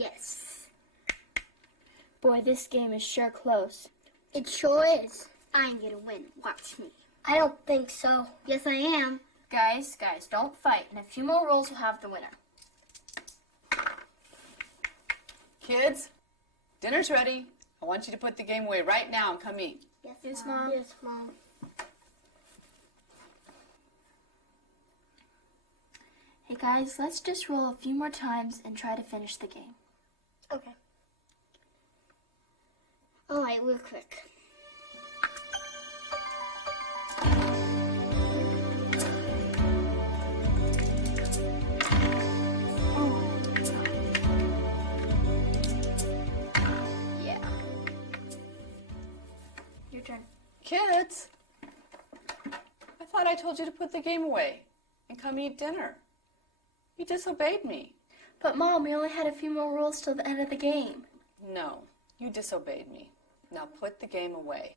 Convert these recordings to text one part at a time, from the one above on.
Yes. Boy, this game is sure close. It sure is. I'm gonna win. Watch me. I don't think so. Yes, I am. Guys, don't fight. In a few more rolls, we'll have the winner. Kids, dinner's ready. I want you to put the game away right now and come eat. Yes, Mom. Yes, Mom. Hey guys, let's just roll a few more times and try to finish the game. Okay. All right, real quick. Yeah. Your turn. Kids, I thought I told you to put the game away and come eat dinner. You disobeyed me. But Mom, we only had a few more rolls till the end of the game. No, you disobeyed me. Now put the game away.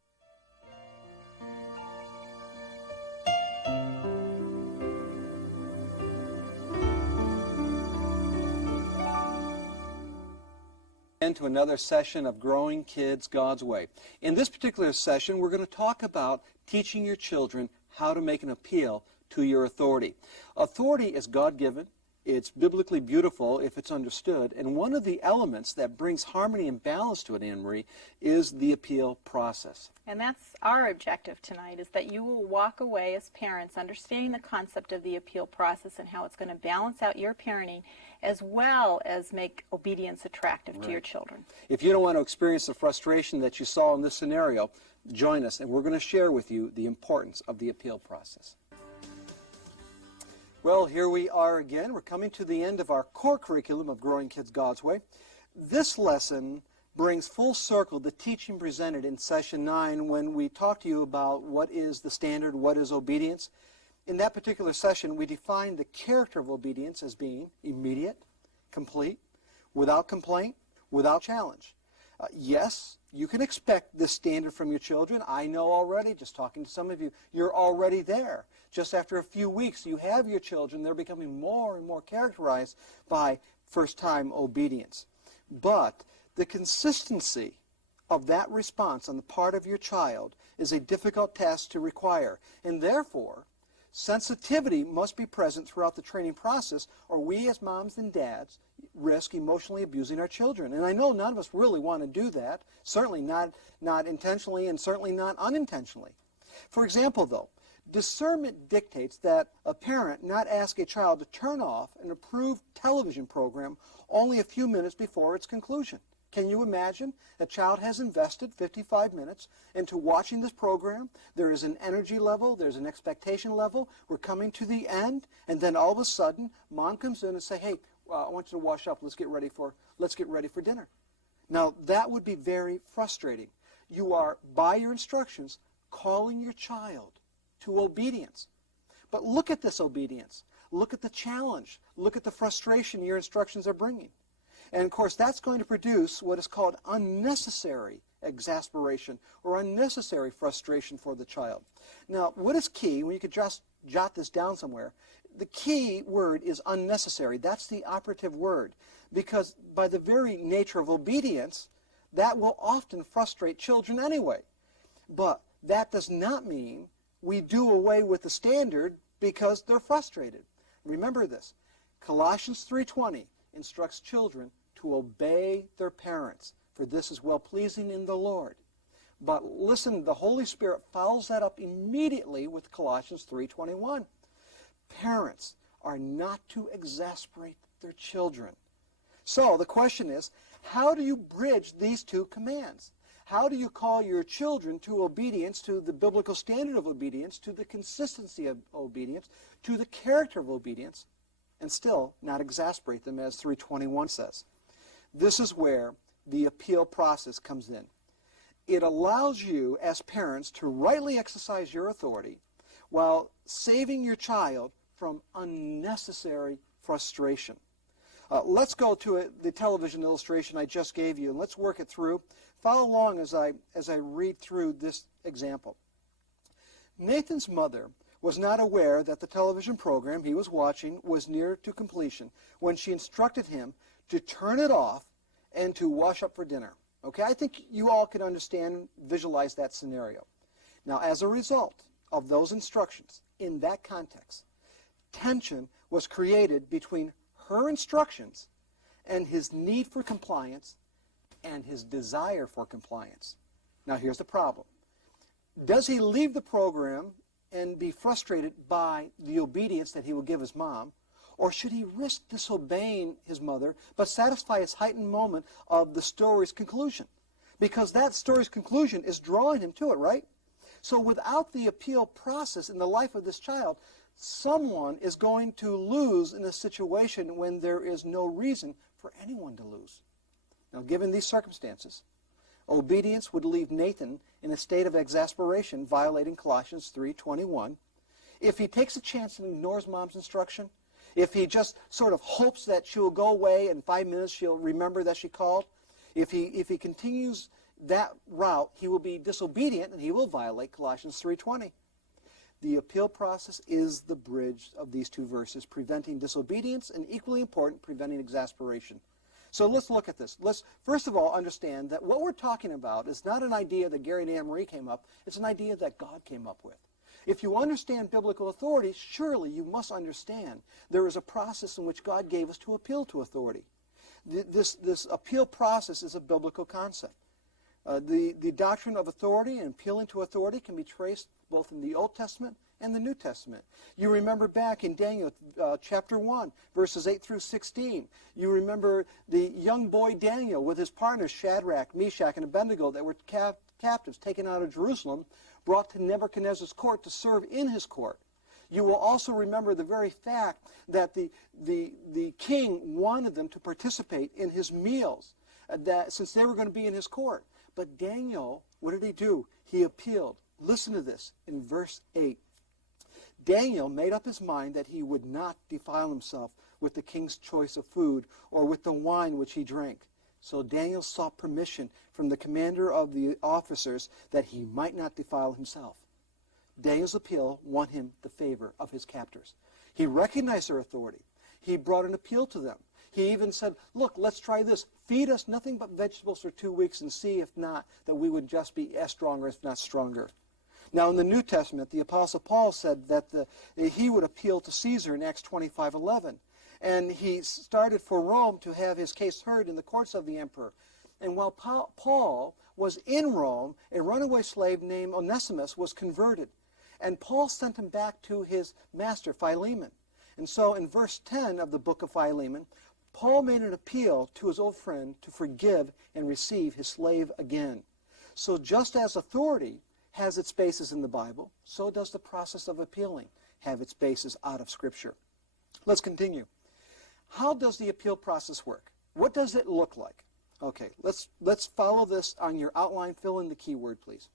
To another session of Growing Kids God's Way. In this particular session, we're going to talk about teaching your children how to make an appeal to your authority. Authority is God-given. It's biblically beautiful if it's understood. And one of the elements that brings harmony and balance to it, Anne-Marie, is the appeal process. And that's our objective tonight, is that you will walk away as parents understanding the concept of the appeal process and how it's going to balance out your parenting as well as make obedience attractive to your children. If you don't want to experience the frustration that you saw in this scenario, join us and we're going to share with you the importance of the appeal process. Well, here we are again. We're coming to the end of our core curriculum of Growing Kids God's Way. This lesson brings full circle the teaching presented in session 9 when we talked to you about what is the standard, what is obedience. In that particular session, we defined the character of obedience as being immediate, complete, without complaint, without challenge. Yes, you can expect this standard from your children. I know already, just talking to some of you, you're already there. Just after a few weeks, you have your children. They're becoming more and more characterized by first-time obedience. But the consistency of that response on the part of your child is a difficult task to require. And therefore, sensitivity must be present throughout the training process, or we as moms and dads risk emotionally abusing our children. And I know none of us really want to do that, certainly not intentionally and certainly not unintentionally. For example, though, discernment dictates that a parent not ask a child to turn off an approved television program only a few minutes before its conclusion. Can you imagine? A child has invested 55 minutes into watching this program. There is an energy level, there's an expectation level. We're coming to the end, and then all of a sudden, mom comes in and say, "Hey, I want you to wash up. Let's get ready for dinner." Now, that would be very frustrating. You are, by your instructions, calling your child to obedience. But look at this obedience. Look at the challenge. Look at the frustration your instructions are bringing. And of course, that's going to produce what is called unnecessary exasperation or unnecessary frustration for the child. Now, what is key, when you could just jot this down somewhere, the key word is unnecessary. That's the operative word, because by the very nature of obedience, that will often frustrate children anyway. But that does not mean we do away with the standard because they're frustrated. Remember this. Colossians 3:20 instructs children to obey their parents, for this is well-pleasing in the Lord. But listen, the Holy Spirit follows that up immediately with Colossians 3:21. Parents are not to exasperate their children. So the question is, how do you bridge these two commands? How do you call your children to obedience, to the biblical standard of obedience, to the consistency of obedience, to the character of obedience, and still not exasperate them, as 3:21 says? This is where the appeal process comes in. It allows you as parents to rightly exercise your authority while saving your child from unnecessary frustration. Let's go to the television illustration I just gave you, and let's work it through. Follow along as I read through this example. Nathan's mother was not aware that the television program he was watching was near to completion when she instructed him to turn it off and to wash up for dinner. Okay, I think you all can understand, visualize that scenario. Now, as a result of those instructions in that context, tension was created between her instructions and his need for compliance and his desire for compliance. Now, here's the problem. Does he leave the program and be frustrated by the obedience that he will give his mom, or should he risk disobeying his mother but satisfy his heightened moment of the story's conclusion? Because that story's conclusion is drawing him to it, right? So without the appeal process in the life of this child, someone is going to lose in a situation when there is no reason for anyone to lose. Now, given these circumstances, obedience would leave Nathan in a state of exasperation, violating Colossians 3:21. If he takes a chance and ignores mom's instruction, if he just sort of hopes that she will go away in 5 minutes, she'll remember that she called, if he continues that route, he will be disobedient and he will violate Colossians 3:20. The appeal process is the bridge of these two verses, preventing disobedience and, equally important, preventing exasperation. So let's look at this. Let's first of all understand that what we're talking about is not an idea that Gary and Anne Marie came up. It's an idea that God came up with. If you understand biblical authority, surely you must understand there is a process in which God gave us to appeal to authority. This appeal process is a biblical concept. The doctrine of authority and appealing to authority can be traced both in the Old Testament and the New Testament. You remember back in Daniel chapter 1, verses 8 through 16. You remember the young boy Daniel with his partners Shadrach, Meshach, and Abednego that were captives taken out of Jerusalem, brought to Nebuchadnezzar's court to serve in his court. You will also remember the very fact that the king wanted them to participate in his meals, that since they were going to be in his court. But Daniel, what did he do? He appealed. Listen to this in verse 8. Daniel made up his mind that he would not defile himself with the king's choice of food or with the wine which he drank. So Daniel sought permission from the commander of the officers that he might not defile himself. Daniel's appeal won him the favor of his captors. He recognized their authority. He brought an appeal to them. He even said, look, let's try this. Feed us nothing but vegetables for 2 weeks and see if not that we would just be as strong or if not stronger. Now in the New Testament, the Apostle Paul said that he would appeal to Caesar in Acts 25:11. And he started for Rome to have his case heard in the courts of the emperor. And while Paul was in Rome, a runaway slave named Onesimus was converted. And Paul sent him back to his master, Philemon. And so in verse 10 of the book of Philemon, Paul made an appeal to his old friend to forgive and receive his slave again. So just as authority has its basis in the Bible, so does the process of appealing have its basis out of Scripture. Let's continue. How does the appeal process work? What does it look like? Okay, let's follow this on your outline. Fill in the key word, please.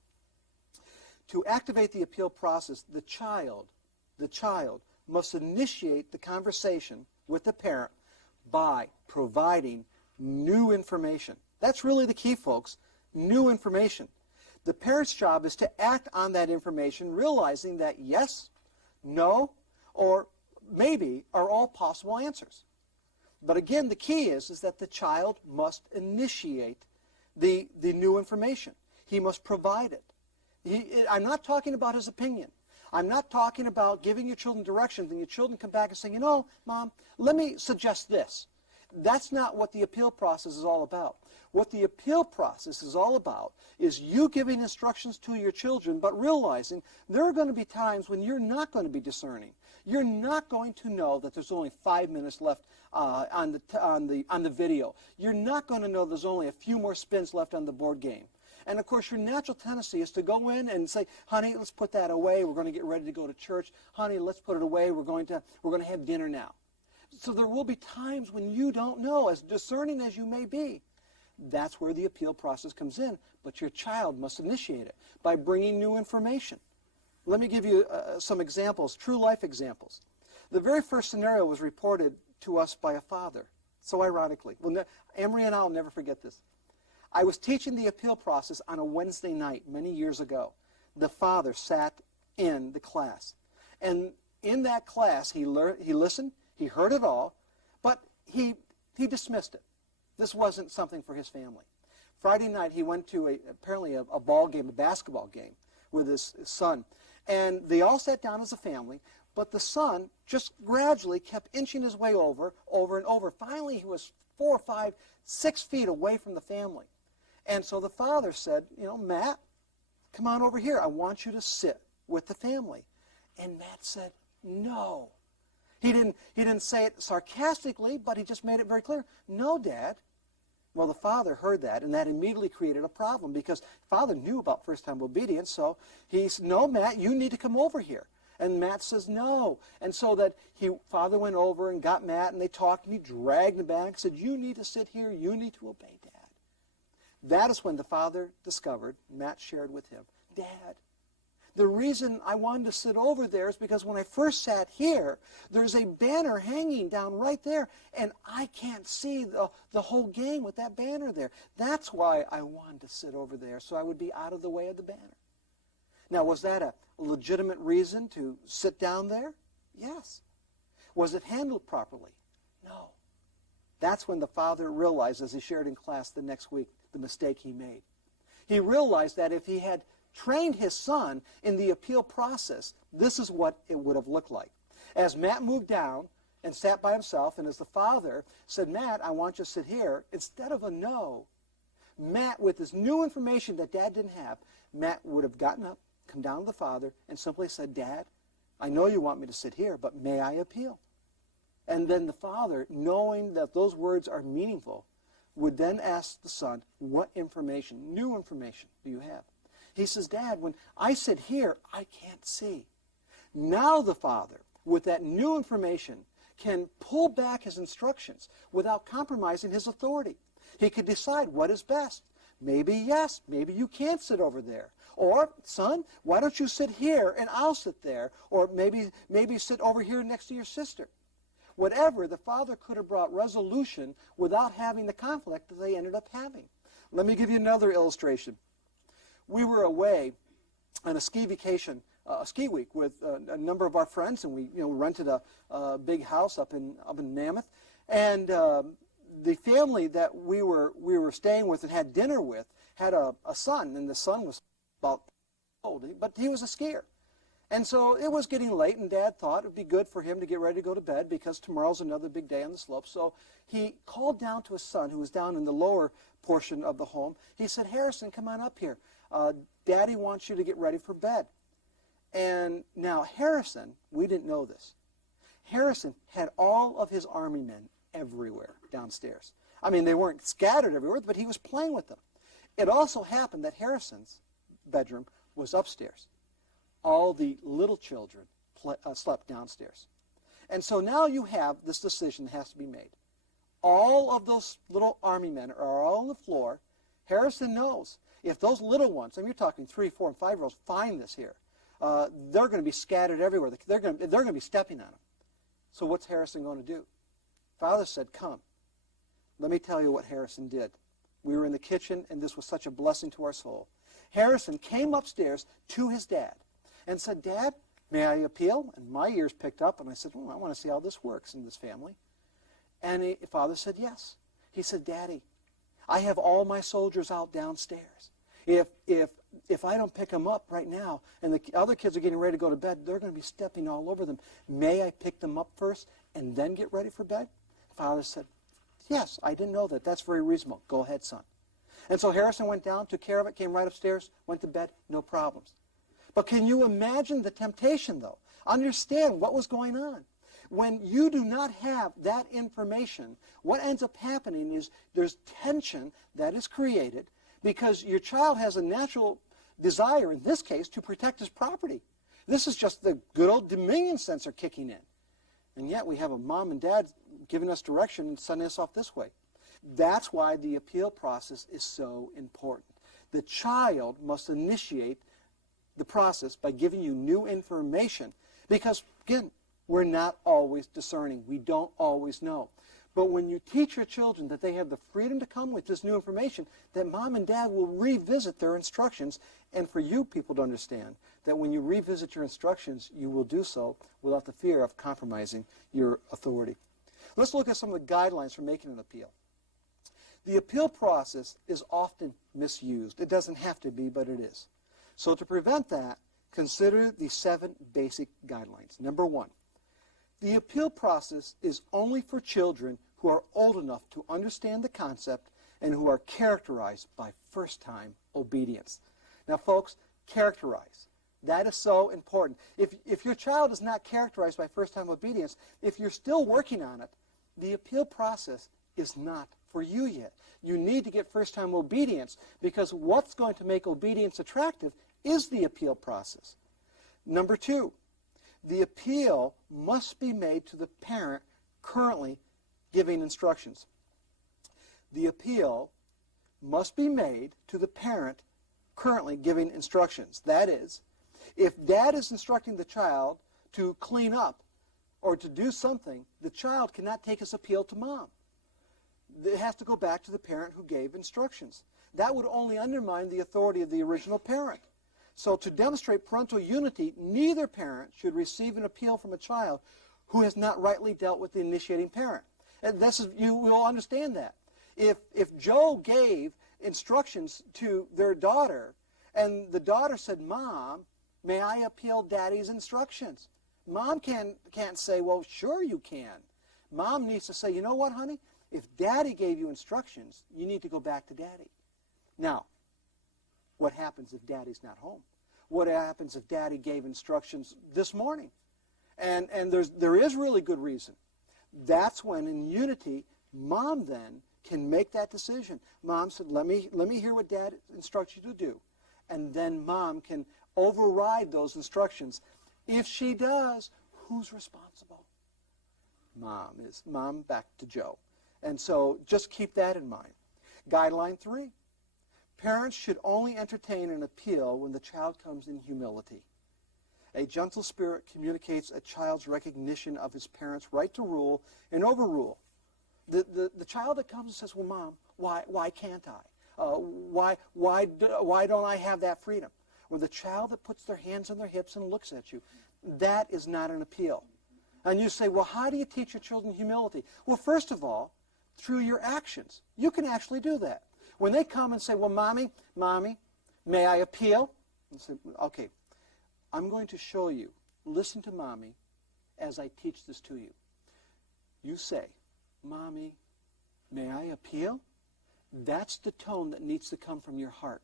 To activate the appeal process, the child must initiate the conversation with the parent by providing new information. That's really the key, folks. New information. The parent's job is to act on that information, realizing that yes, no, or maybe are all possible answers. But again, the key is that the child must initiate the new information. He must provide it. I'm not talking about his opinion. I'm not talking about giving your children directions and your children come back and say, you know, Mom, let me suggest this. That's not what the appeal process is all about. What the appeal process is all about is you giving instructions to your children, but realizing there are going to be times when you're not going to be discerning. You're not going to know that there's only 5 minutes left on the video. You're not going to know there's only a few more spins left on the board game. And of course, your natural tendency is to go in and say, honey, let's put that away. We're going to get ready to go to church. Honey, let's put it away. We're going to have dinner now. So there will be times when you don't know, as discerning as you may be. That's where the appeal process comes in. But your child must initiate it by bringing new information. Let me give you some examples, true life examples. The very first scenario was reported to us by a father. So ironically. Well, Anne-Marie and I will never forget this. I was teaching the appeal process on a Wednesday night many years ago. The father sat in the class. And in that class, he listened, he heard it all, but he dismissed it. This wasn't something for his family. Friday night, he went to apparently a ball game, a basketball game, with his son. And they all sat down as a family, but the son just gradually kept inching his way over and over. Finally, he was 4, 5, 6 feet away from the family. And so the father said, Matt, come on over here. I want you to sit with the family. And Matt said, no. He didn't say it sarcastically, but he just made it very clear. No, Dad. Well, the father heard that, and that immediately created a problem because father knew about first-time obedience. So he said, no, Matt, you need to come over here. And Matt says no. And so that father went over and got Matt, and they talked, and he dragged him back and said, you need to sit here. You need to obey Dad. That is when the father discovered, Matt shared with him, Dad, the reason I wanted to sit over there is because when I first sat here, there's a banner hanging down right there, and I can't see the whole game with that banner there. That's why I wanted to sit over there, so I would be out of the way of the banner. Now, was that a legitimate reason to sit down there? Yes. Was it handled properly? No. That's when the father realized, as he shared in class the next week, the mistake he made. He realized that if he had trained his son in the appeal process, this is what it would have looked like. As Matt moved down and sat by himself, and as the father said, Matt, I want you to sit here, instead of a no, Matt, with this new information that Dad didn't have, Matt would have gotten up, come down to the father, and simply said, Dad, I know you want me to sit here, but may I appeal? And then the father, knowing that those words are meaningful, would then ask the son, what information, new information, do you have? He says, Dad, when I sit here, I can't see. Now the father, with that new information, can pull back his instructions without compromising his authority. He could decide what is best. Maybe yes, maybe you can't sit over there. Or, son, why don't you sit here and I'll sit there? Or maybe sit over here next to your sister. Whatever, the father could have brought resolution without having the conflict that they ended up having. Let me give you another illustration. We were away on a ski vacation, a ski week with a number of our friends, and we rented a big house up in Mammoth. And the family that we were staying with and had dinner with had a son, and the son was about old, but he was a skier. And so it was getting late, and Dad thought it would be good for him to get ready to go to bed because tomorrow's another big day on the slope. So he called down to his son, who was down in the lower portion of the home. He said, Harrison, come on up here. Daddy wants you to get ready for bed. And now Harrison, we didn't know this. Harrison had all of his army men everywhere downstairs. I mean, they weren't scattered everywhere, but he was playing with them. It also happened that Harrison's bedroom was upstairs. All the little children slept downstairs. And so now you have this decision that has to be made. All of those little army men are all on the floor. Harrison knows if those little ones, and you're talking 3, 4, and 5-year-olds, find this here, they're going to be scattered everywhere. They're going to be stepping on them. So what's Harrison going to do? Father said, come. Let me tell you what Harrison did. We were in the kitchen, and this was such a blessing to our soul. Harrison came upstairs to his dad and said, Dad, may I appeal? And my ears picked up, and I said, I want to see how this works in this family. And Father said, yes. He said, Daddy, I have all my soldiers out downstairs. If I don't pick them up right now, and the other kids are getting ready to go to bed, they're going to be stepping all over them. May I pick them up first and then get ready for bed? Father said, yes, I didn't know that. That's very reasonable. Go ahead, son. And so Harrison went down, took care of it, came right upstairs, went to bed, no problems. But can you imagine the temptation, though? Understand what was going on. When you do not have that information, what ends up happening is there's tension that is created because your child has a natural desire, in this case, to protect his property. This is just the good old dominion sensor kicking in. And yet we have a mom and dad giving us direction and sending us off this way. That's why the appeal process is so important. The child must initiate the process by giving you new information because, again, we're not always discerning. We don't always know. But when you teach your children that they have the freedom to come with this new information, that mom and dad will revisit their instructions, and for you people to understand that when you revisit your instructions, you will do so without the fear of compromising your authority. Let's look at some of the guidelines for making an appeal. The appeal process is often misused. It doesn't have to be, but it is. So to prevent that, consider the 7 basic guidelines. Number 1, the appeal process is only for children who are old enough to understand the concept and who are characterized by first-time obedience. Now, folks, characterize. That is so important. If your child is not characterized by first-time obedience, if you're still working on it, the appeal process is not for you yet. You need to get first-time obedience, because what's going to make obedience attractive is the appeal process. Number 2, the appeal must be made to the parent currently giving instructions. The appeal must be made to the parent currently giving instructions. That is, if dad is instructing the child to clean up or to do something, the child cannot take his appeal to mom. It has to go back to the parent who gave instructions. That would only undermine the authority of the original parent. So to demonstrate parental unity, neither parent should receive an appeal from a child who has not rightly dealt with the initiating parent. And you will understand that. If Joe gave instructions to their daughter and the daughter said, Mom, may I appeal Daddy's instructions? Mom can't say, well, sure you can. Mom needs to say, you know what, honey? If Daddy gave you instructions, you need to go back to Daddy. Now, what happens if Daddy's not home? What happens if Daddy gave instructions this morning? And there is really good reason. That's when, in unity, Mom then can make that decision. Mom said, let me hear what Dad instructs you to do. And then Mom can override those instructions. If she does, who's responsible? Mom is. Mom back to Joe. And so just keep that in mind. Guideline 3. Parents should only entertain an appeal when the child comes in humility. A gentle spirit communicates a child's recognition of his parents' right to rule and overrule. The child that comes and says, well, Mom, why can't I? Why don't I have that freedom? Or the child that puts their hands on their hips and looks at you, that is not an appeal. And you say, well, how do you teach your children humility? Well, first of all, through your actions. You can actually do that. When they come and say, well, Mommy, may I appeal? And say, okay, I'm going to show you. Listen to Mommy as I teach this to you. You say, Mommy, may I appeal? That's the tone that needs to come from your heart.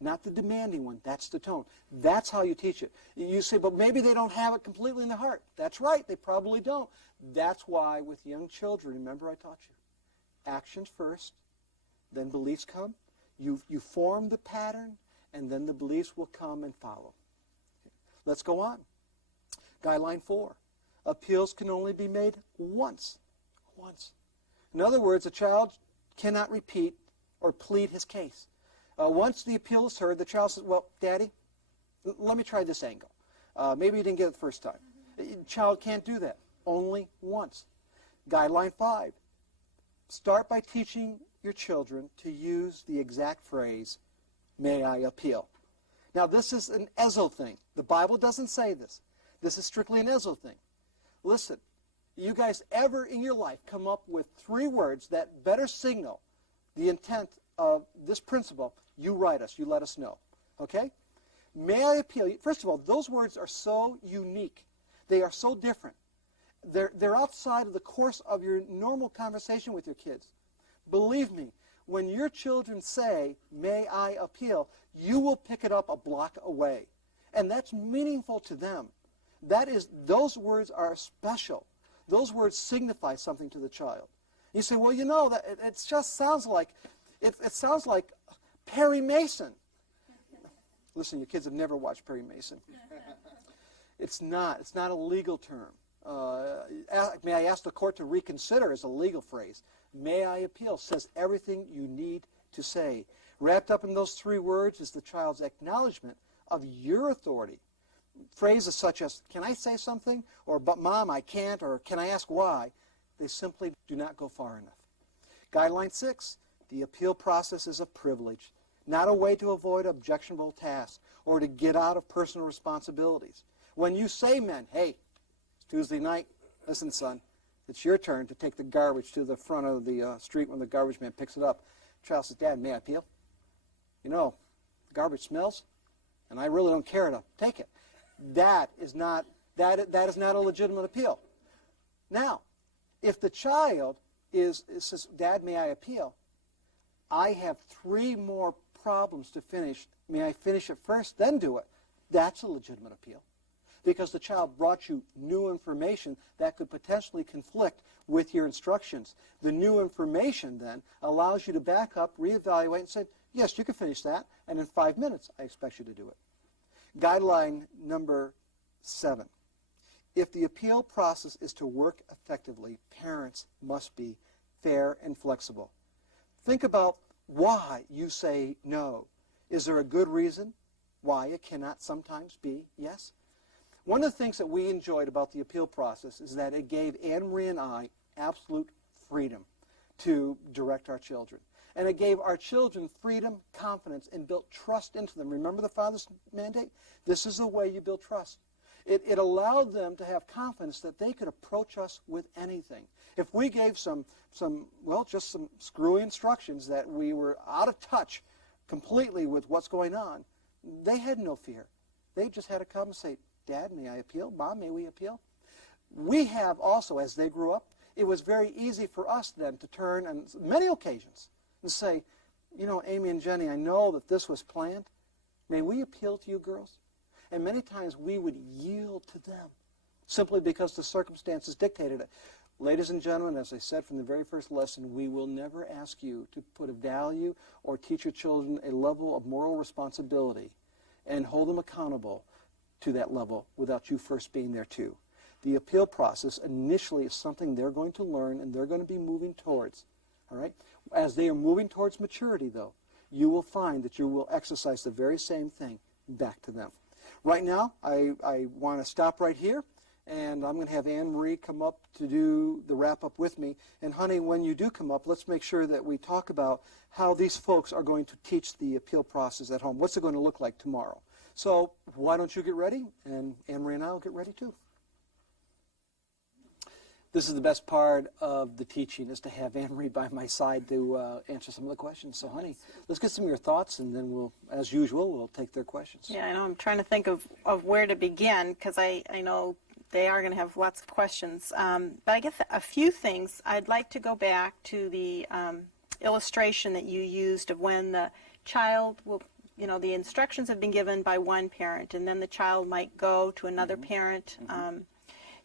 Not the demanding one. That's the tone. That's how you teach it. You say, but maybe they don't have it completely in their heart. That's right. They probably don't. That's why with young children, remember I taught you, actions first, then beliefs come. You form the pattern, and then the beliefs will come and follow. Okay. Let's go on. Guideline 4. Appeals can only be made once. Once. In other words, a child cannot repeat or plead his case. Once the appeal is heard, the child says, well, Daddy, let me try this angle. Maybe you didn't get it the first time. Child can't do that. Only once. Guideline 5. Start by teaching your children to use the exact phrase, may I appeal. Now, this is an Ezzo thing. The Bible doesn't say this. This is strictly an Ezzo thing. Listen, you guys ever in your life come up with 3 words that better signal the intent of this principle, you write us, you let us know. Okay? May I appeal? First of all, those words are so unique. They are so different. They're outside of the course of your normal conversation with your kids. Believe me, when your children say, may I appeal, you will pick it up a block away. And that's meaningful to them. Those words are special. Those words signify something to the child. You say, well, you know, that it just sounds like, it sounds like Perry Mason. Listen, your kids have never watched Perry Mason. It's not a legal term. May I ask the court to reconsider is a legal phrase. May I appeal says everything you need to say. Wrapped up in those 3 words is the child's acknowledgement of your authority. Phrases such as, can I say something? Or, but Mom, I can't. Or, can I ask why? They simply do not go far enough. Guideline 6, the appeal process is a privilege, not a way to avoid objectionable tasks or to get out of personal responsibilities. When you say, men, hey, it's Tuesday night, listen, son, it's your turn to take the garbage to the front of the street when the garbage man picks it up. Child says, Dad, may I appeal? You know, the garbage smells, and I really don't care to take it. That is not a legitimate appeal. Now, if the child says, Dad, may I appeal? I have 3 more problems to finish. May I finish it first, then do it? That's a legitimate appeal, because the child brought you new information that could potentially conflict with your instructions. The new information then allows you to back up, reevaluate, and say, yes, you can finish that, and in 5 minutes, I expect you to do it. Guideline number 7. If the appeal process is to work effectively, parents must be fair and flexible. Think about why you say no. Is there a good reason why it cannot sometimes be yes? One of the things that we enjoyed about the appeal process is that it gave Anne-Marie and I absolute freedom to direct our children. And it gave our children freedom, confidence, and built trust into them. Remember the Father's mandate? This is the way you build trust. It allowed them to have confidence that they could approach us with anything. If we gave some screwy instructions that we were out of touch completely with what's going on, they had no fear. They just had to come and say, Dad, may I appeal? Mom, may we appeal? We have also, as they grew up, it was very easy for us then to turn on many occasions and say, you know, Amy and Jenny, I know that this was planned. May we appeal to you girls? And many times we would yield to them simply because the circumstances dictated it. Ladies and gentlemen, as I said from the very first lesson, we will never ask you to put a value or teach your children a level of moral responsibility and hold them accountable to that level without you first being there too. The appeal process initially is something they're going to learn and they're going to be moving towards. All right? As they are moving towards maturity, though, you will find that you will exercise the very same thing back to them. Right now, I want to stop right here, and I'm going to have Anne-Marie come up to do the wrap-up with me. And, honey, when you do come up, let's make sure that we talk about how these folks are going to teach the appeal process at home. What's it going to look like tomorrow? So why don't you get ready, and Anne-Marie and I will get ready too. This is the best part of the teaching, is to have Anne-Marie by my side to answer some of the questions. So, honey, let's get some of your thoughts, and then we'll, as usual, we'll take their questions. Yeah, I know. I'm trying to think of where to begin, because I know they are going to have lots of questions. But I guess a few things. I'd like to go back to the illustration that you used of when the child will, you know, the instructions have been given by one parent, and then the child might go to another parent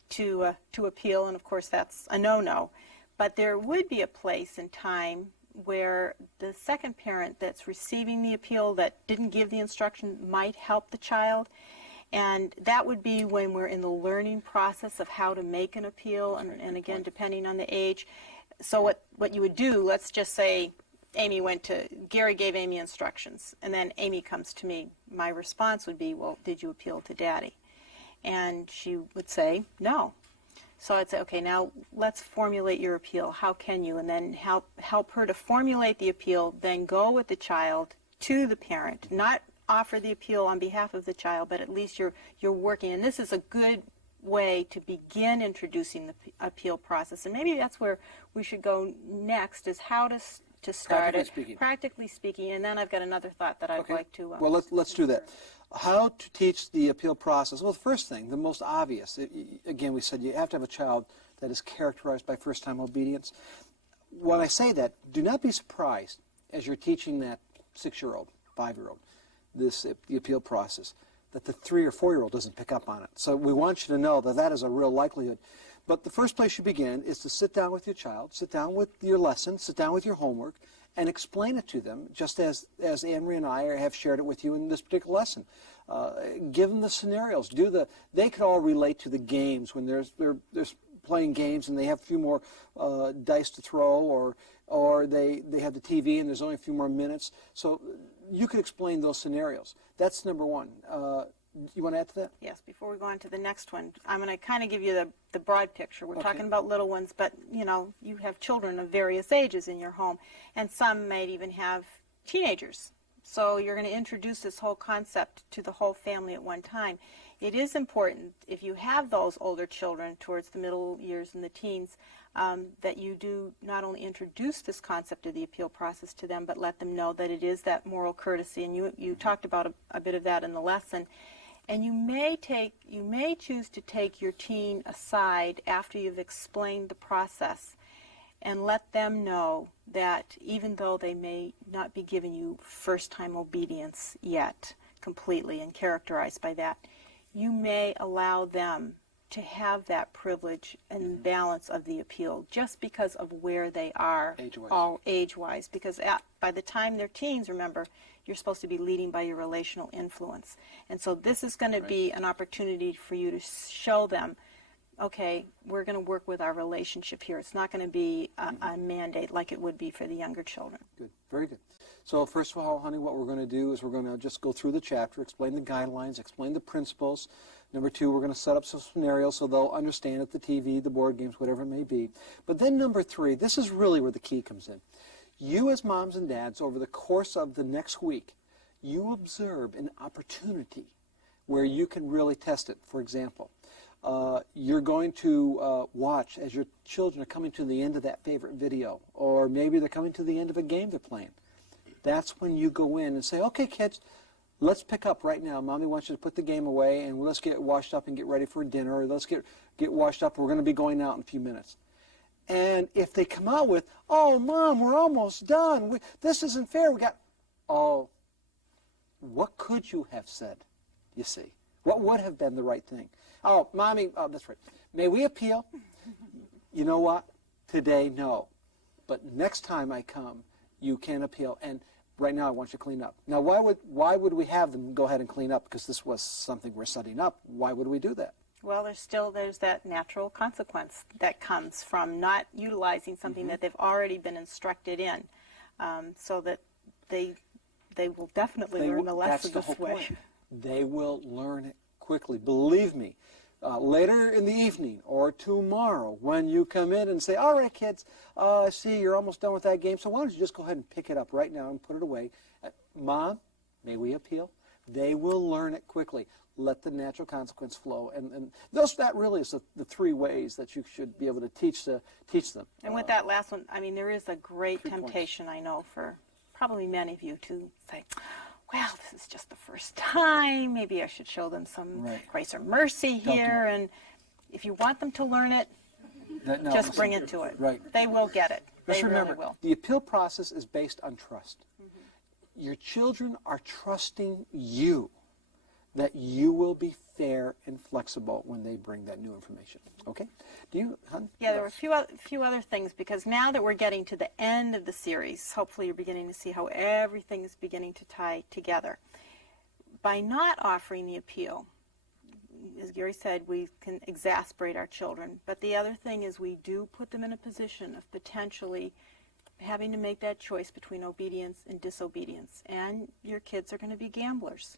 to appeal, and of course that's a no-no. But there would be a place and time where the second parent that's receiving the appeal that didn't give the instruction might help the child, and that would be when we're in the learning process of how to make an appeal, and again, depending on the age. So what you would do, let's just say Gary gave Amy instructions, and then Amy comes to me. My response would be, well, did you appeal to Daddy? And she would say, no. So I'd say, okay, now let's formulate your appeal. How can you? And then help her to formulate the appeal, then go with the child to the parent. Not offer the appeal on behalf of the child, but at least you're working. And this is a good way to begin introducing the appeal process. And maybe that's where we should go next, is how to start it. Practically speaking. And then I've got another thought that I'd like to... well, let's do that. How to teach the appeal process? Well, the first thing, the most obvious, again, we said you have to have a child that is characterized by first-time obedience. When I say that, do not be surprised as you're teaching that 6-year-old, 5-year-old, the appeal process, that the 3 or 4-year-old doesn't pick up on it. So we want you to know that that is a real likelihood. But the first place you begin is to sit down with your child, sit down with your lesson, sit down with your homework, and explain it to them, just as Anne-Marie and I have shared it with you in this particular lesson. Give them the scenarios. They could all relate to the games when they're playing games and they have a few more dice to throw, or they have the TV and there's only a few more minutes. So you could explain those scenarios. That's number one. You want to add to that? Yes, before we go on to the next one, I'm going to kind of give you the broad picture. We're talking about little ones, but, you know, you have children of various ages in your home, and some might even have teenagers. So you're going to introduce this whole concept to the whole family at one time. it is important, if you have those older children towards the middle years and the teens, that you do not only introduce this concept of the appeal process to them, but let them know that it is that moral courtesy. And you talked about a bit of that in the lesson. And you may choose to take your teen aside after you've explained the process and let them know that even though they may not be giving you first-time obedience yet completely and characterized by that, you may allow them to have that privilege and balance of the appeal just because of where they are age-wise. Because by the time they're teens, remember, you're supposed to be leading by your relational influence. And so this is going to be an opportunity for you to show them, okay, we're going to work with our relationship here. It's not going to be a mandate like it would be for the younger children. Good, very good. So first of all, honey, what we're going to do is we're going to just go through the chapter, explain the guidelines, explain the principles. Number two, we're going to set up some scenarios so they'll understand it, the TV, the board games, whatever it may be. But then number three, this is really where the key comes in. You as moms and dads, over the course of the next week, you observe an opportunity where you can really test it. For example, you're going to watch as your children are coming to the end of that favorite video, or maybe they're coming to the end of a game they're playing. That's when you go in and say, okay, kids, let's pick up right now. Mommy wants you to put the game away, and let's get washed up and get ready for dinner, or let's get washed up. We're going to be going out in a few minutes. And if they come out with, oh, Mom, we're almost done. This isn't fair. Oh, what could you have said, you see? What would have been the right thing? Oh, Mommy, that's right. May we appeal? You know what? Today, no. But next time I come, you can appeal. And right now, I want you to clean up. Now, why would we have them go ahead and clean up? Because this was something we're setting up. Why would we do that? Well, there's that natural consequence that comes from not utilizing something that they've already been instructed in, so that they will definitely learn the lesson this way. Point. They will learn it quickly. Believe me. Later in the evening or tomorrow when you come in and say, all right, kids, I see you're almost done with that game, so why don't you just go ahead and pick it up right now and put it away. Mom, may we appeal? They will learn it quickly. Let the natural consequence flow. And that really is the three ways that you should be able to teach them. And with that last one, I mean, there is a great temptation, I know, for probably many of you to say, well, this is just the first time. Maybe I should show them some grace or mercy here. And if you want them to learn it, just bring it to it. Right. They will get it. Just they remember, really will. The appeal process is based on trust. Your children are trusting you that you will be fair and flexible when they bring that new information. Okay? Do you, hon? Yeah, there were a few other things, because now that we're getting to the end of the series, hopefully you're beginning to see how everything is beginning to tie together. By not offering the appeal, as Gary said, we can exasperate our children. But the other thing is we do put them in a position of potentially having to make that choice between obedience and disobedience. And your kids are going to be gamblers.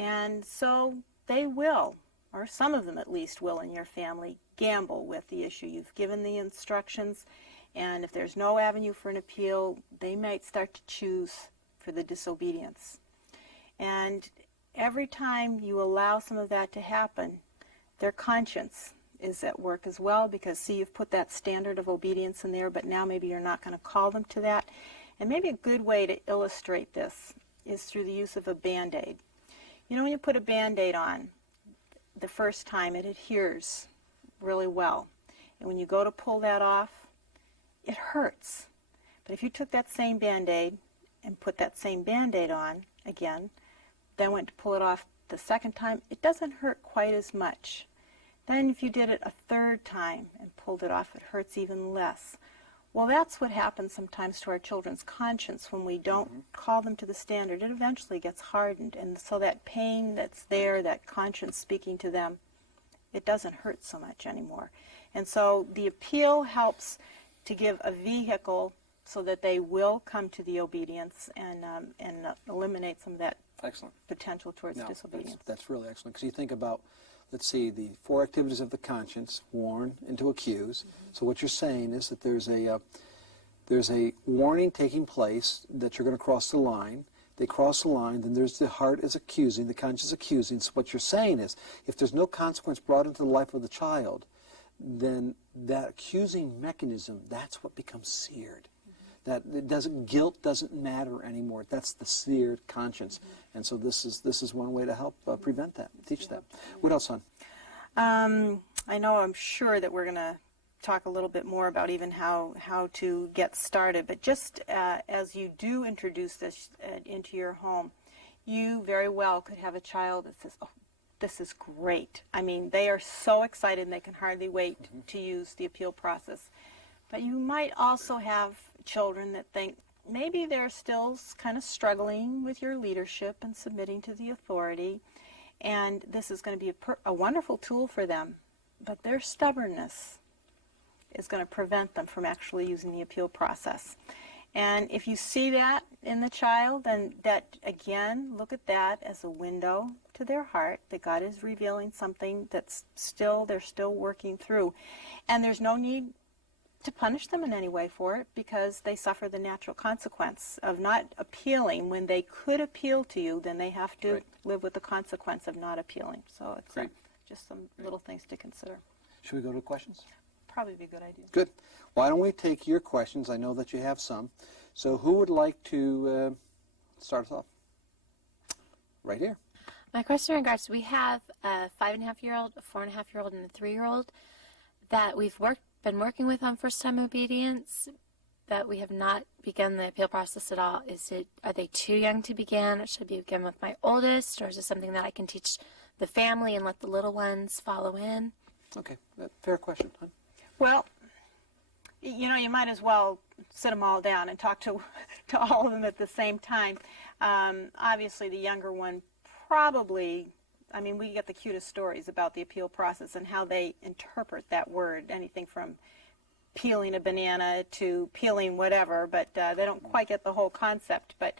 And so they will, or some of them at least will in your family, gamble with the issue. You've given the instructions, and if there's no avenue for an appeal, they might start to choose for the disobedience. And every time you allow some of that to happen, their conscience is at work as well, because, see, you've put that standard of obedience in there, but now maybe you're not going to call them to that. And maybe a good way to illustrate this is through the use of a Band-Aid. You know, when you put a Band-Aid on, the first time it adheres really well. And when you go to pull that off, it hurts. But if you took that same Band-Aid and put that same Band-Aid on again, then went to pull it off the second time, it doesn't hurt quite as much. Then if you did it a third time and pulled it off, it hurts even less. Well, that's what happens sometimes to our children's conscience when we don't call them to the standard. It eventually gets hardened, and so that pain that's there, that conscience speaking to them, it doesn't hurt so much anymore. And so the appeal helps to give a vehicle so that they will come to the obedience and eliminate some of that potential towards disobedience. That's really excellent, because you think about, let's see, the four activities of the conscience: warn and to accuse. So what you're saying is that there's a warning taking place that you're going to cross the line. they cross the line, then there's the heart is accusing, the conscience is accusing. So what you're saying is, if there's no consequence brought into the life of the child, then that accusing mechanism, that's what becomes seared. That guilt doesn't matter anymore. That's the seared conscience. And so this is one way to help prevent that, teach that. What else, hon? I'm sure that we're going to talk a little bit more about even how to get started, but just as you do introduce this into your home, you very well could have a child that says, oh, this is great. I mean, they are so excited and they can hardly wait to use the appeal process. But you might also have children that think maybe they're still kind of struggling with your leadership and submitting to the authority, and this is going to be a wonderful tool for them, but their stubbornness is going to prevent them from actually using the appeal process. And if you see that in the child, then that, again, look at that as a window to their heart, that God is revealing something that's they're still working through. And there's no need to punish them in any way for it, because they suffer the natural consequence of not appealing. When they could appeal to you, then they have to live with the consequence of not appealing. So it's just some little things to consider. Should we go to questions? Probably be a good idea. Good. Why don't we take your questions? I know that you have some. So who would like to start us off? Right here. My question regards, we have a 5.5-year-old, a 4.5-year-old, and a 3-year-old that we've been working with on first-time obedience, that we have not begun the appeal process at all. Are they too young to begin? Should I begin with my oldest, or is it something that I can teach the family and let the little ones follow in? Okay, fair question, huh? Well, you might as well sit them all down and talk to all of them at the same time. Obviously, the younger one probably, we get the cutest stories about the appeal process and how they interpret that word, anything from peeling a banana to peeling whatever, but they don't quite get the whole concept. But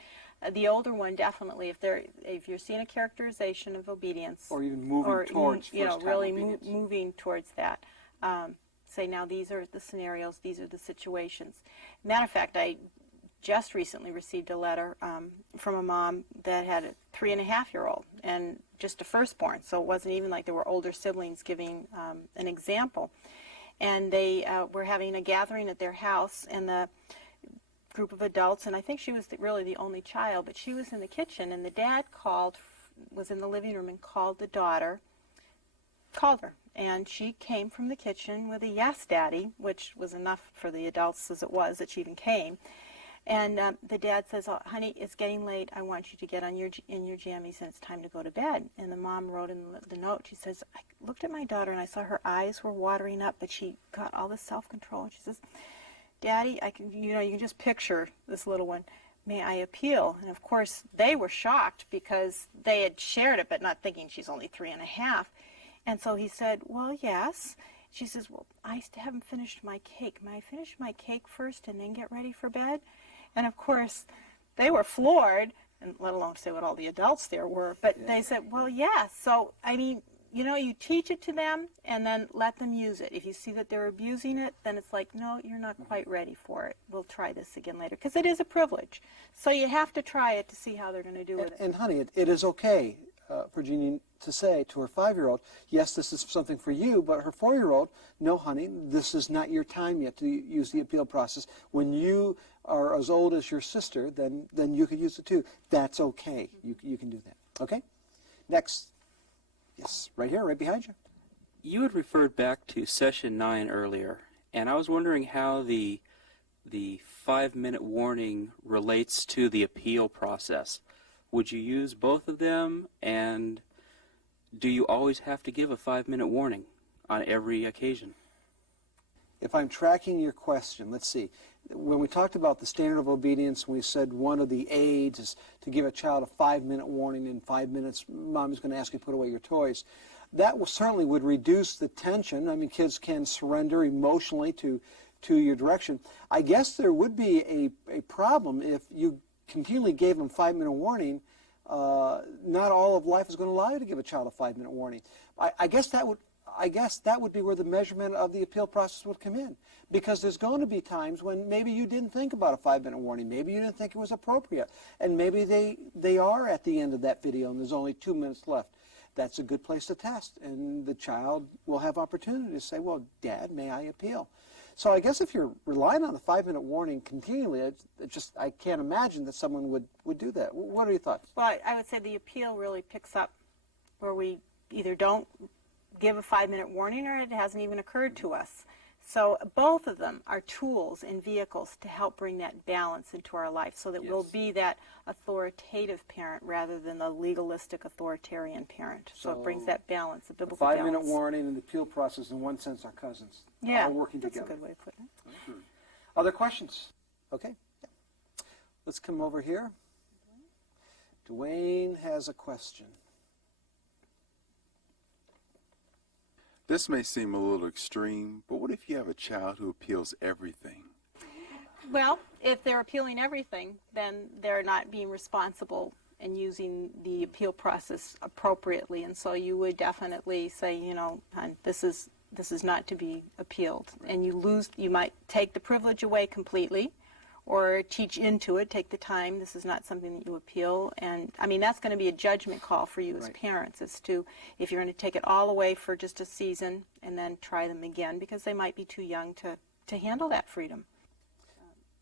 the older one, definitely, if you're seeing a characterization of obedience, or even moving towards really moving towards that, say, now these are the scenarios, these are the situations. Matter of fact, I just recently received a letter from a mom that had a 3.5-year-old and just a firstborn, so it wasn't even like there were older siblings giving an example. And they were having a gathering at their house, and the group of adults, and I think she was really the only child, but she was in the kitchen, and the dad was in the living room and called her, and she came from the kitchen with a "yes, Daddy," which was enough for the adults as it was that she even came. And the dad says, "Oh, honey, it's getting late. I want you to get in your jammies, and it's time to go to bed." And the mom wrote in the note, she says, "I looked at my daughter, and I saw her eyes were watering up, but she got all this self-control." She says, "Daddy, you can just picture this little one. May I appeal?" And of course, they were shocked because they had shared it, but not thinking she's only 3.5. And so he said, "Well, yes." She says, "Well, I haven't finished my cake. May I finish my cake first and then get ready for bed?" And of course, they were floored, and let alone say what all the adults there were. But they said, "Well, yes." So, you teach it to them and then let them use it. If you see that they're abusing it, then it's like, no, you're not quite ready for it. We'll try this again later, because it is a privilege. So you have to try it to see how they're going to do with it. And honey, it is okay for Jeannie to say to her 5-year-old, yes, this is something for you, but her 4-year-old, no, honey, this is not your time yet to use the appeal process. When you are as old as your sister, then you could use it too. That's okay. You can do that. Okay? Next. Yes, right here, right behind you. You had referred back to session 9 earlier, and I was wondering how the 5-minute warning relates to the appeal process. Would you use both of them, and do you always have to give a 5-minute warning on every occasion? If I'm tracking your question, let's see. When we talked about the standard of obedience, we said one of the aids is to give a child a 5-minute warning. In 5 minutes, Mom is going to ask you to put away your toys. That certainly would reduce the tension. Kids can surrender emotionally to your direction. I guess there would be a problem if you continually gave them 5-minute warning. Not all of life is going to allow you to give a child a 5-minute warning. I guess that would, I guess that would be where the measurement of the appeal process would come in. Because there's going to be times when maybe you didn't think about a 5-minute warning. Maybe you didn't think it was appropriate. And maybe they are at the end of that video and there's only 2 minutes left. That's a good place to test. And the child will have opportunity to say, well, Dad, may I appeal? So I guess if you're relying on the 5-minute warning continually, I can't imagine that someone would do that. What are your thoughts? Well, I would say the appeal really picks up where we either don't give a 5-minute warning or it hasn't even occurred to us. So both of them are tools and vehicles to help bring that balance into our life so that we'll be that authoritative parent rather than the legalistic authoritarian parent. So it brings that balance, a biblical balance. 5-minute warning and the appeal process, in one sense, are cousins. Yeah, all working that's together. a good way of putting it. Other questions? Okay. Yeah. Let's come over here. Dwayne has a question. This may seem a little extreme, but what if you have a child who appeals everything? Well, if they're appealing everything, then they're not being responsible and using the appeal process appropriately. And so you would definitely say, you know, this is not to be appealed. And you might take the privilege away completely or teach into it, take the time. This is not something that you appeal. And, I mean, that's going to be a judgment call for you as parents as to if you're going to take it all away for just a season and then try them again because they might be too young to handle that freedom.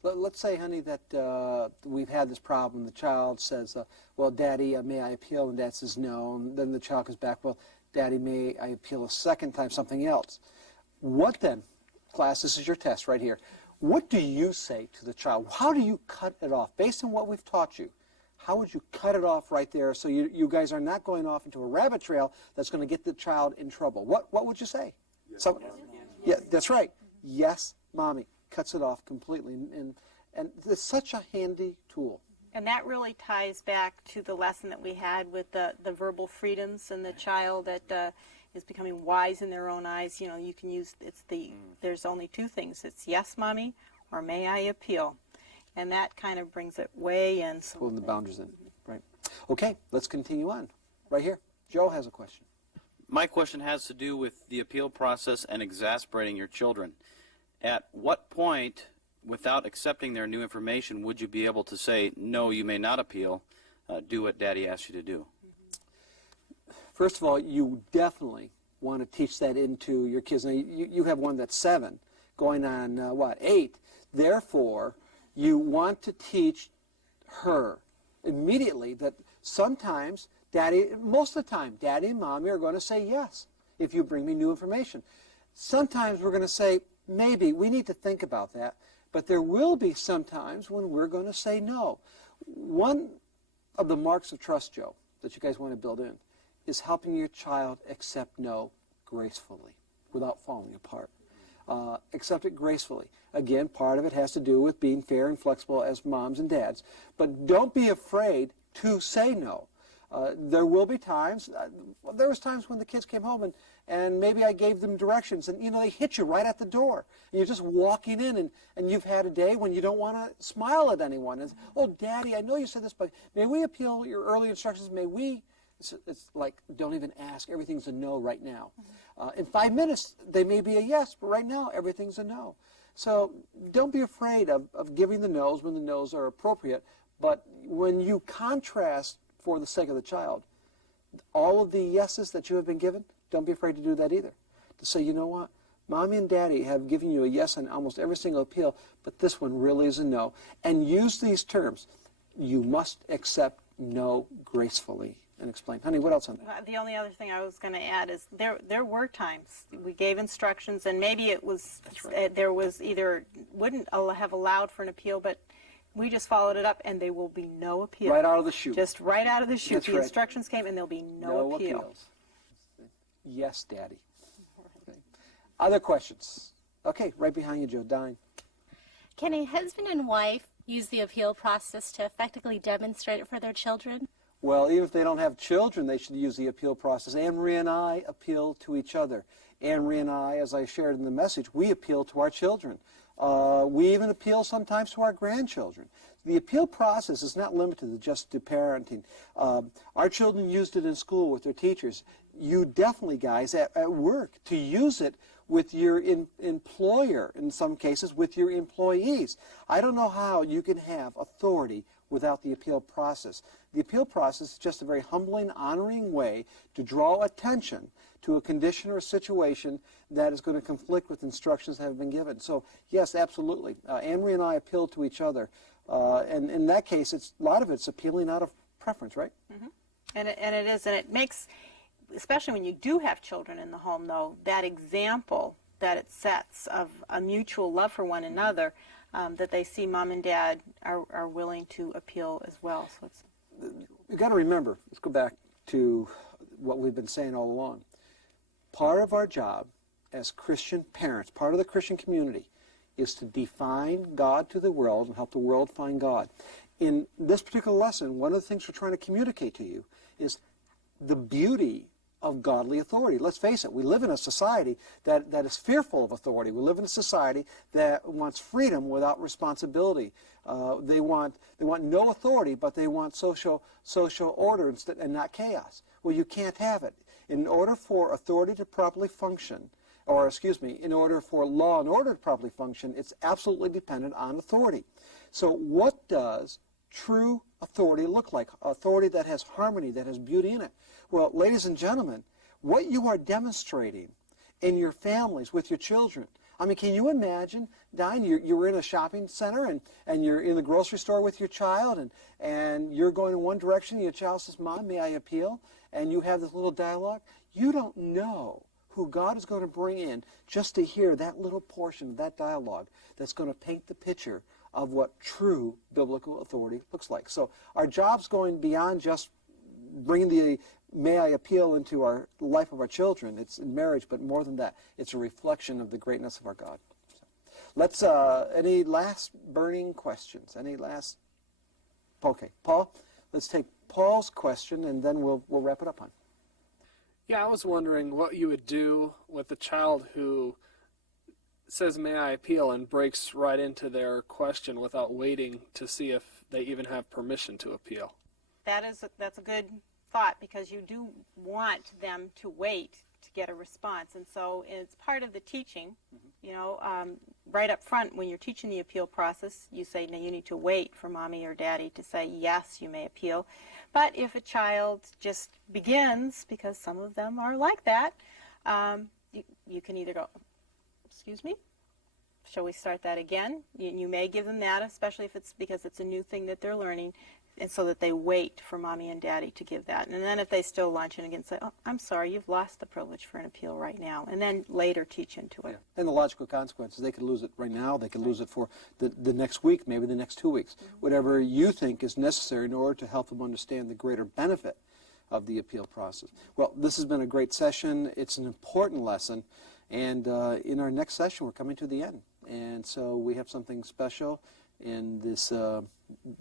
Let's say, honey, that we've had this problem. The child says, well, Daddy, may I appeal? And Dad says no. And then the child comes back, well, Daddy, may I appeal a second time, something else. What then? Class, this is your test right here. What do you say to the child? How do you cut it off? Based on what we've taught you, how would you cut it off right there so you guys are not going off into a rabbit trail that's going to get the child in trouble? What would you say? Yes, yeah, that's right. Yes, Mommy. Cuts it off completely. And it's such a handy tool. And that really ties back to the lesson that we had with the verbal freedoms and the child that is becoming wise in their own eyes. You know, you can use, there's only two things. It's yes, Mommy, or may I appeal? And that kind of brings it way in. So pulling the boundaries in, right. Okay, let's continue on. Right here, Joe has a question. My question has to do with the appeal process and exasperating your children. At what point, without accepting their new information, would you be able to say, no, you may not appeal, do what Daddy asked you to do? First of all, you definitely want to teach that into your kids. Now, you have one that's 7, going on, 8. Therefore, you want to teach her immediately that sometimes most of the time, Daddy and Mommy are going to say yes if you bring me new information. Sometimes we're going to say, maybe, we need to think about that. But there will be some times when we're going to say no. One of the marks of trust, Joe, that you guys want to build in is helping your child accept no gracefully without falling apart. Accept it gracefully. Again, part of it has to do with being fair and flexible as moms and dads. But don't be afraid to say no. There will be times, there was times when the kids came home and maybe I gave them directions and, you know, they hit you right at the door. And you're just walking in and you've had a day when you don't want to smile at anyone. And, oh, Daddy, I know you said this, but may we appeal your early instructions? May we? It's like, don't even ask. Everything's a no right now. In 5 minutes, they may be a yes, but right now, everything's a no. So don't be afraid of giving the no's when the no's are appropriate. But when you contrast, for the sake of the child, all of the yeses that you have been given, don't be afraid to do that either. To say, you know what, Mommy and Daddy have given you a yes on almost every single appeal, but this one really is a no. And use these terms. You must accept no gracefully. And explain. Honey, what else on that? The only other thing I was going to add is there were times we gave instructions and maybe it was, there was either, wouldn't have allowed for an appeal, but we just followed it up and there will be no appeal. Right out of the chute. Just right out of the chute. That's the right. Instructions came and there'll be no appeal. Appeals. Yes, Daddy. Okay. Other questions? Okay, right behind you, Joe. Dine. Can a husband and wife use the appeal process to effectively demonstrate it for their children? Well, even if they don't have children, they should use the appeal process. Anne-Marie and I appeal to each other. Anne-Marie and I, as I shared in the message, we appeal to our children. We even appeal sometimes to our grandchildren. The appeal process is not limited just to parenting. Our children used it in school with their teachers. you definitely, guys, at work, to use it with your employer, in some cases with your employees. I don't know how you can have authority without the appeal process. The appeal process is just a very humbling, honoring way to draw attention to a condition or a situation that is going to conflict with instructions that have been given. So, yes, absolutely. Anne-Marie and I appeal to each other. And in that case, a lot of it's appealing out of preference, right? Mm-hmm. And it makes, especially when you do have children in the home, though, that example that it sets of a mutual love for one another, that they see mom and dad are willing to appeal as well. So it's, you've got to remember, let's go back to what we've been saying all along. Part of our job as Christian parents, part of the Christian community, is to define God to the world and help the world find God. In this particular lesson, one of the things we're trying to communicate to you is the beauty of godly authority. Let's face it, we live in a society that is fearful of authority. We live in a society that wants freedom without responsibility. They want no authority, but they want social order instead, and not chaos. Well, you can't have it. In order for authority to properly function, or excuse me, in order for law and order to properly function, it's absolutely dependent on authority. So what does true authority look like? Authority that has harmony, that has beauty in it. Well, ladies and gentlemen, what you are demonstrating in your families, with your children. I mean, can you imagine, Diane, you were in a shopping center and you're in the grocery store with your child and you're going in one direction and your child says, Mom, may I appeal? And you have this little dialogue. You don't know who God is going to bring in just to hear that little portion of that dialogue that's going to paint the picture of what true biblical authority looks like. So our job's going beyond just bringing the may I appeal into our life of our children. It's in marriage, but more than that, it's a reflection of the greatness of our God. So let's, any last burning questions? Any last? Okay, Paul, let's take Paul's question and then we'll wrap it up on. Yeah, I was wondering what you would do with a child who says, may I appeal, and breaks right into their question without waiting to see if they even have permission to appeal. that's a good thought, because you do want them to wait to get a response. And so it's part of the teaching, you know, right up front when you're teaching the appeal process, you say, now you need to wait for mommy or daddy to say, yes, you may appeal. But if a child just begins, because some of them are like that, you can either go, excuse me, shall we start that again? You may give them that, especially if it's because it's a new thing that they're learning, and so that they wait for mommy and daddy to give that. And then if they still launch in again, say, oh, I'm sorry, you've lost the privilege for an appeal right now, and then later teach into it. Yeah. And the logical consequences, they could lose it right now, they could lose it for the next week, maybe the next 2 weeks. Whatever you think is necessary in order to help them understand the greater benefit of the appeal process. Well, this has been a great session. It's an important lesson. And in our next session, we're coming to the end. And so we have something special in this,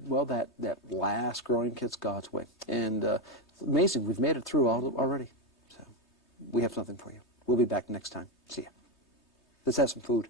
well, that last Growing Kids God's Way. And it's amazing. We've made it through already. So we have something for you. We'll be back next time. See ya. Let's have some food.